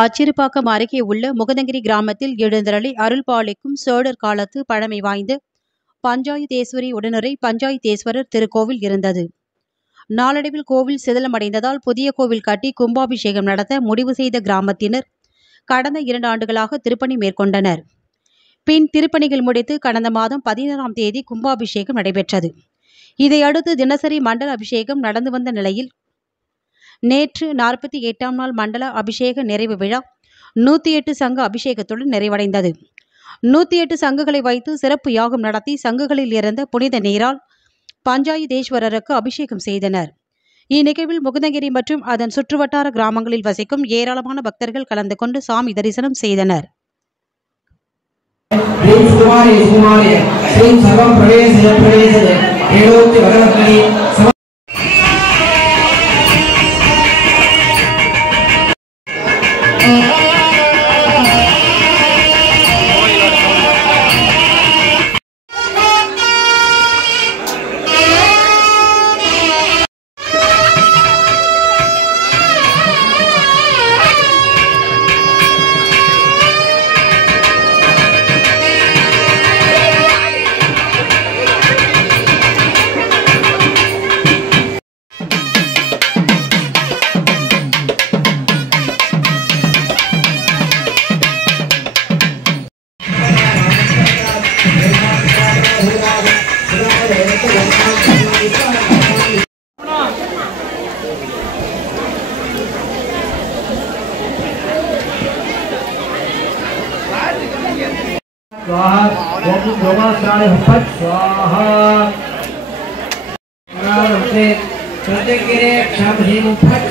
அச்சிறுபாக்கம் அருகே உள்ள முகதங்கிரி கிராமத்தில் எழுந்தருளி அருள்பாலிக்கும் சோழர் காலத்து பழமை வாய்ந்த பஞ்சாயுதேஸ்வரி உடனுரை பஞ்சாயுதேஸ்வரர் திருக்கோவில் இருந்தது. நாளடைவில் கோவில் சிதிலமடைந்ததால் புதிய கோவில் கட்டி கும்பாபிஷேகம் நடத்த முடிவு செய்த கிராமத்தினர் கடந்த 2 ஆண்டுகளாக திருப்பணி மேற்கொண்டனர். பின் திருப்பணிகள் முடித்து கடந்த மாதம் 16ஆம் தேதி கும்பாபிஷேகம் நடைபெற்றது. இதையடுத்து தினசரி மண்டல அபிஷேகம் நடந்து வந்த நிலையில் நேற்று 48ஆம் நாள் மண்டல அபிஷேக நிறைவு விழா 108 சங்கு அபிஷேகத்துடன் நிறைவடைந்தது. 108 சங்குகளை வைத்து சிறப்பு யாகம் நடத்தி சங்குகளில் இருந்த புனித நீரால் பஞ்சாயுதேஸ்வரருக்கு அபிஷேகம் செய்தனர். இந்நிகழ்வில் முகுந்தகிரி மற்றும் அதன் சுற்றுவட்டார கிராமங்களில் வசிக்கும் ஏராளமான பக்தர்கள் கலந்து கொண்டு சாமி தரிசனம் செய்தனர்.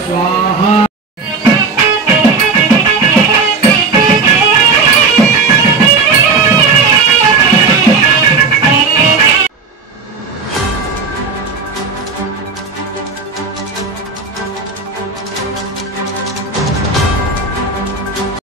स्वाहा